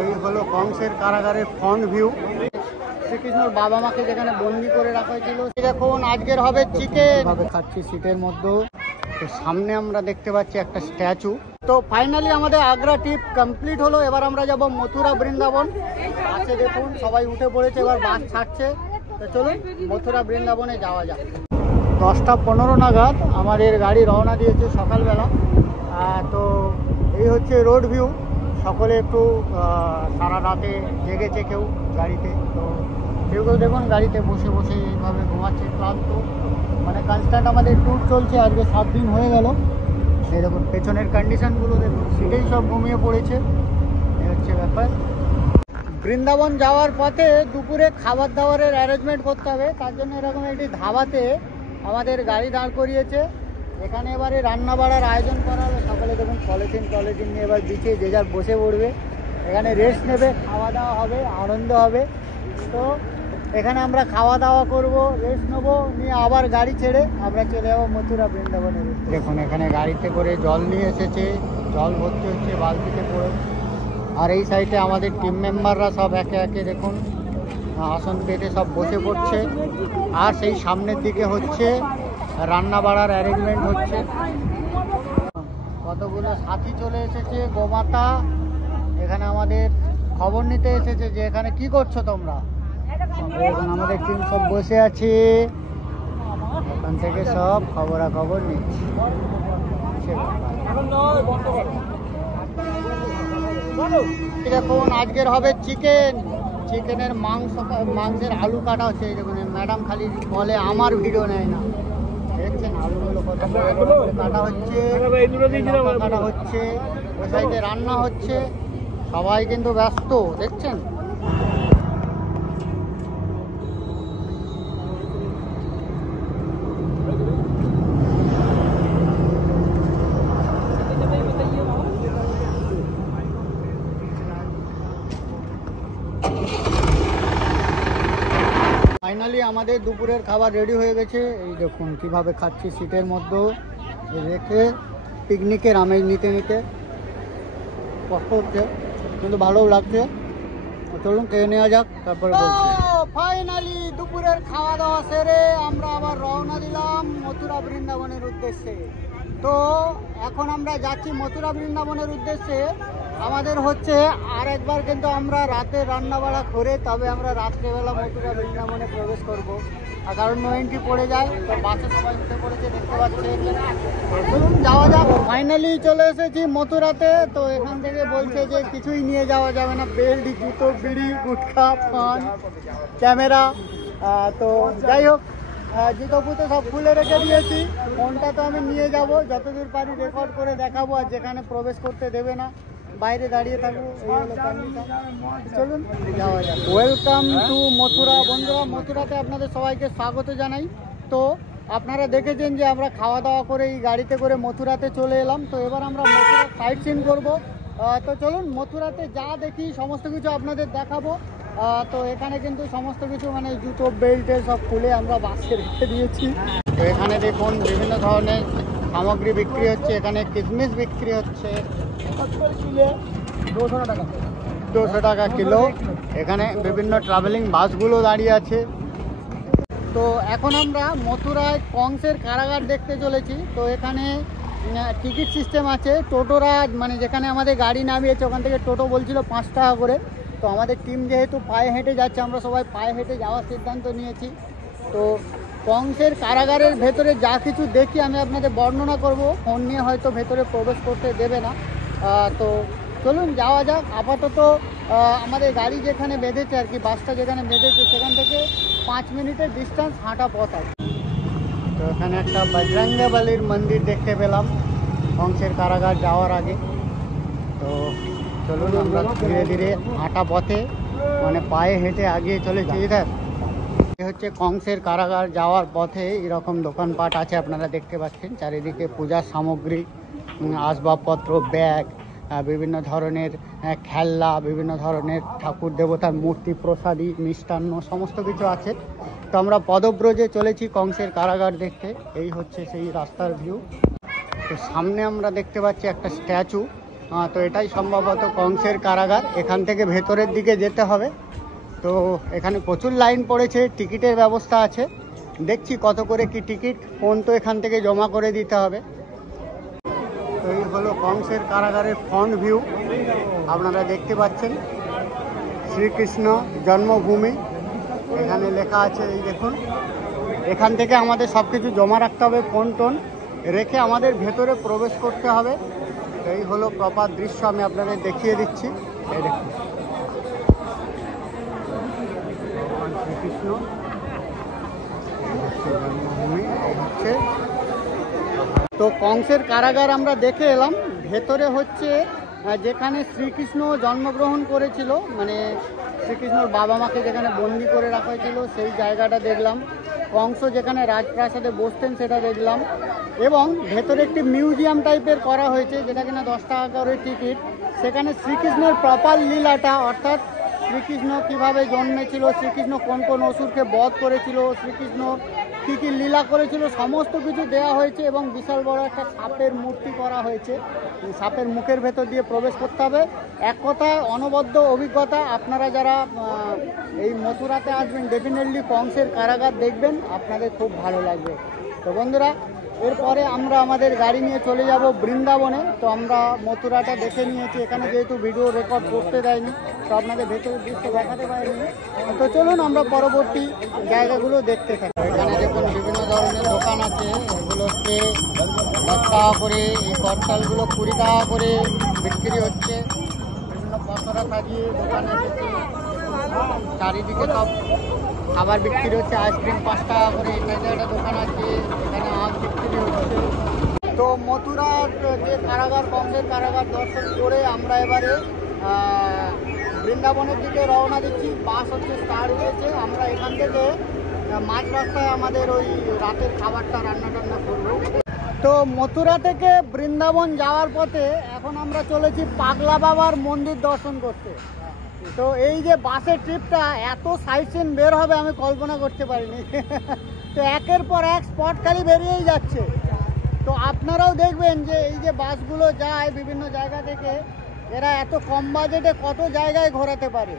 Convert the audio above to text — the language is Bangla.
এই হলো কংসের কারাগারের ফ্রন্ট ভিউ। শ্রীকৃষ্ণর বাবা মাকে যেখানে বন্দি করে রাখা হয়েছিল। দেখুন আজকের হবে চিকেন ভাবে খাচ্ছি সিটের মধ্যে। তো সামনে আমরা দেখতে পাচ্ছি একটা স্ট্যাচু। তো ফাইনালি আমাদের আগ্রা ট্রিপ কমপ্লিট হলো। এবার আমরা যাব মথুরা বৃন্দাবন। আছে দেখুন সবাই উঠে পড়েছে, এবার বাস ছাড়ছে। তো চলুন মথুরা বৃন্দাবনে যাওয়া যাক। 10টা 15 নাগাদ আমাদের গাড়ি রওনা দিয়েছে সকালবেলা। তো এই হচ্ছে রোড ভিউ। সকলে একটু সারা রাতে জেগেছে কেউ গাড়িতে। তো কেউ কেউ দেখুন গাড়িতে বসে বসে এইভাবে ঘুমাচ্ছে ক্লান্ত। মানে কনস্ট্যান্ট আমাদের ট্যুর চলছে, আজকে 7 দিন হয়ে গেল। এই দেখুন পেছনের কন্ডিশনগুলো দেখুন, সিটেই সব ঘুমিয়ে পড়েছে। এই হচ্ছে ব্যাপার। বৃন্দাবন যাওয়ার পথে দুপুরে খাবার দাবারের অ্যারেঞ্জমেন্ট করতে হবে, তার জন্য এরকম একটি ধাবাতে আমাদের গাড়ি দাঁড় করিয়েছে। এখানে এবারে রান্না বাড়ার আয়োজন করা হবে। সকালে দেখুন পলিথিন নিয়ে এবার বিচে যে যার বসে পড়বে, এখানে রেস্ট নেবে, খাওয়া দাওয়া হবে, আনন্দ হবে। তো এখানে আমরা খাওয়া দাওয়া করব, রেস্ট নেবো, নিয়ে আবার গাড়ি ছেড়ে আমরা চলে যাবো মথুরা বৃন্দাবনের। দেখুন এখানে গাড়িতে করে জল নিয়ে এসেছে, জল ভর্তি হচ্ছে বালতিতে করে। আর এই সাইডে আমাদের টিম মেম্বাররা সব একে একে দেখুন আসন পেতে সব বসে পড়ছে। আর সেই সামনের দিকে হচ্ছে রান্না বাড়ার অ্যারেঞ্জমেন্ট হচ্ছে। কতগুলো সাথী চলে এসেছে, গোমাতা এখানে আমাদের খবর নিতে এসেছে যে এখানে কি করছো তোমরা। এখন আমাদের টিম সব বসে আছে, এখান থেকে সব খবরাখবর নিচ্ছে। দেখুন আজকের হবে চিকেন। চিকেনের মাংসের আলু কাটা হচ্ছে। এই দেখুন ম্যাডাম খালি বলে আমার ভিডিও নেয় না, দেখছেন আলুগুলো কত কাটা হচ্ছে, কাটা হচ্ছে। ওই সাইডে রান্না হচ্ছে, সবাই কিন্তু ব্যস্ত দেখছেন। ফাইনালি আমাদের দুপুরের খাবার রেডি হয়ে গেছে। এই দেখুন কিভাবে খাচ্ছি সিটের মধ্যে রেখে, পিকনিকের আমেজ নিতে নিতে। কষ্ট হচ্ছে কিন্তু ভালোও লাগছে। চলুন খেয়ে নেওয়া যাক, তারপরে ফাইনালি দুপুরের খাওয়া দাওয়া সেরে আমরা আবার রওনা দিলাম মথুরা বৃন্দাবনের উদ্দেশ্যে। তো এখন আমরা যাচ্ছি মথুরা বৃন্দাবনের উদ্দেশ্যে। আমাদের হচ্ছে আর একবার কিন্তু আমরা রাতে রান্নাবাড়া করে তবে আমরা রাত্রেবেলা মথুরা বৃন্দাবনে প্রবেশ করব। আর কারণ নো এন্ট্রি পড়ে যায়, তো বাসে সবাই উঠে পড়েছে দেখতে পাচ্ছে। চলুন যাওয়া যাক। ফাইনালি চলে এসেছি মথুরাতে। তো এখান থেকে বলছে যে কিছুই নিয়ে যাওয়া যাবে না, বেল্ট, জুতো, বিড়ি, গুটখা, পান, ক্যামেরা। তো যাই হোক জুতো ফুতো সব খুলে রেখে দিয়েছি। ফোনটা তো আমি নিয়ে যাব, যতদূর পারি রেকর্ড করে দেখাবো। আর যেখানে প্রবেশ করতে দেবে না বাইরে দাঁড়িয়ে থাকবো, এই হলো কন্ডিশন। চলুন যাওয়া যাক। Welcome to Mathura. বন্ধুরা মথুরাতে আপনাদের সবাইকে স্বাগত জানাই। তো আপনারা দেখেছেন যে আমরা খাওয়া দাওয়া করে এই গাড়িতে করে মথুরাতে চলে এলাম। তো এবার আমরা মথুরা সাইট সিন করবো। তো চলুন মথুরাতে যা দেখি সমস্ত কিছু আপনাদের দেখাবো। তো এখানে কিন্তু সমস্ত কিছু মানে জুতো বেল্টে সব খুলে আমরা বাসে রেখে দিয়েছি। তো এখানে দেখুন বিভিন্ন ধরনের সামগ্রী বিক্রি হচ্ছে। এখানে কিশমিশ বিক্রি হচ্ছে 200 টাকা কিলো। এখানে বিভিন্ন ট্রাভেলিং বাসগুলো দাঁড়িয়ে আছে। তো এখন আমরা মথুরায় কংসের কারাগার দেখতে চলেছি। তো এখানে টিকিট সিস্টেম আছে। টোটোরা মানে যেখানে আমাদের গাড়ি নামিয়েছে ওখান থেকে টোটো বলছিল 5 টাকা করে। তো আমাদের টিম যেহেতু পায়ে হেঁটে যাচ্ছে, আমরা সবাই পায়ে হেঁটে যাওয়ার সিদ্ধান্ত নিয়েছি। তো কংসের কারাগারের ভেতরে যা কিছু দেখি আমি আপনাদের বর্ণনা করব। ফোন নিয়ে হয়তো ভেতরে প্রবেশ করতে দেবে না। তো চলুন যাওয়া যাক। আপাতত আমাদের গাড়ি যেখানে বেঁধেছে আর কি, বাসটা যেখানে বেঁধেছে সেখান থেকে 5 মিনিটের ডিস্টেন্স হাঁটা পথ আছে। তো এখানে একটা বজরঙ্গবলীর মন্দির দেখতে পেলাম কংসের কারাগার যাওয়ার আগে। তো চলুন আমরা ধীরে ধীরে হাঁটা পথে মানে পায়ে হেঁটে আগিয়ে চলেছি। এদের হচ্ছে কংসের কারাগার যাওয়ার পথে এরকম দোকানপাট আছে, আপনারা দেখতে পাচ্ছেন চারিদিকে পূজার সামগ্রী, আসবাবপত্র, ব্যাগ, বিভিন্ন ধরনের খেলনা, বিভিন্ন ধরনের ঠাকুর দেবতার মূর্তি, প্রসাদী, মিষ্টান্ন সমস্ত কিছু আছে। তো আমরা পদব্রজে চলেছি কংসের কারাগার দেখতে। এই হচ্ছে সেই রাস্তার ভিউ। তো সামনে আমরা দেখতে পাচ্ছি একটা স্ট্যাচু। তো হ্যাঁ, তো এটাই সম্ভবত কংসের কারাগার। এখান থেকে ভেতরের দিকে যেতে হবে। তো এখানে প্রচুর লাইন পড়েছে, টিকিটের ব্যবস্থা আছে। দেখছি কত করে কি টিকিট, ফোন তো এখান থেকে জমা করে দিতে হবে। তো এই হলো কংসের কারাগারের ফ্রন্ট ভিউ। আপনারা দেখতে পাচ্ছেন শ্রীকৃষ্ণ জন্মভূমি এখানে লেখা আছে। এই দেখুন, এখান থেকে আমাদের সব কিছু জমা রাখতে হবে, ফোন টোন রেখে আমাদের ভেতরে প্রবেশ করতে হবে। এই হলো প্রপার দৃশ্য, আমি আপনাদের দেখিয়ে দিচ্ছি। এই দেখুন ভগবান শ্রীকৃষ্ণ জন্মভূমি হচ্ছে। তো কংসের কারাগার আমরা দেখে এলাম। ভেতরে হচ্ছে যেখানে শ্রীকৃষ্ণ জন্মগ্রহণ করেছিল, মানে শ্রীকৃষ্ণর বাবা মাকে যেখানে বন্দি করে রাখা হয়েছিল সেই জায়গাটা দেখলাম। কংস যেখানে রাজপ্রাসাদে বসতেন সেটা দেখলাম। এবং ভেতরে একটি মিউজিয়াম টাইপের করা হয়েছে, যেটা কিনা 10 টাকা করে টিকিট। সেখানে শ্রীকৃষ্ণের প্রপার লীলাটা, অর্থাৎ শ্রীকৃষ্ণ কীভাবে জন্মেছিল, শ্রীকৃষ্ণ কোন কোন অসুরকে বধ করেছিল, শ্রীকৃষ্ণ কী কী লীলা করেছিল, সমস্ত কিছু দেওয়া হয়েছে। এবং বিশাল বড় একটা সাপের মূর্তি করা হয়েছে। সাপের মুখের ভেতর দিয়ে প্রবেশ করতে হবে। এক কথায় অনবদ্য অভিজ্ঞতা। আপনারা যারা এই মথুরাতে আসবেন ডেফিনেটলি কংসের কারাগার দেখবেন, আপনাদের খুব ভালো লাগবে। তো বন্ধুরা, এরপরে আমরা আমাদের গাড়ি নিয়ে চলে যাব বৃন্দাবনে। তো আমরা মথুরাটা দেখে নিয়েছি, এখানে যেহেতু ভিডিও রেকর্ড করতে দেয়নি তো আপনাদের ভেতরের দৃশ্য দেখাতে পারিনি। তো চলুন আমরা পরবর্তী জায়গাগুলো দেখতে থাকি। এখানে দেখুন বিভিন্ন ধরনের দোকান আছে। এগুলো হচ্ছে 10 টাকা করে, এই করতালগুলো 20 টাকা করে বিক্রি হচ্ছে। বিভিন্ন পসরা সাজিয়ে দোকানে এসেছে। চারিদিকে সব খাবার বিক্রি হচ্ছে। আইসক্রিম 5 টাকা করে। এখানে একটা দোকান আছে, এখানে আখ বিক্রি হচ্ছে। তো মথুরার যে কারাগার, কংসের কারাগার দর্শন করে আমরা এবারে বৃন্দাবনের দিকে রওনা দিচ্ছি। বাস হচ্ছে স্টার্ট দিয়েছে। আমরা এখান থেকে মাঝ রাস্তায় আমাদের ওই রাতের খাবারটা রান্না করবো। তো মথুরা থেকে বৃন্দাবন যাওয়ার পথে এখন আমরা চলেছি পাগলা বাবার মন্দির দর্শন করতে। তো এই যে বাসের ট্রিপটা এত সাইট সিন বের হবে আমি কল্পনা করতে পারিনি। তো একের পর এক স্পট খালি বেরিয়েই যাচ্ছে। তো আপনারাও দেখবেন যে এই যে বাসগুলো যায় বিভিন্ন জায়গা থেকে, এরা এত কম বাজেটে কত জায়গায় ঘোরাতে পারে।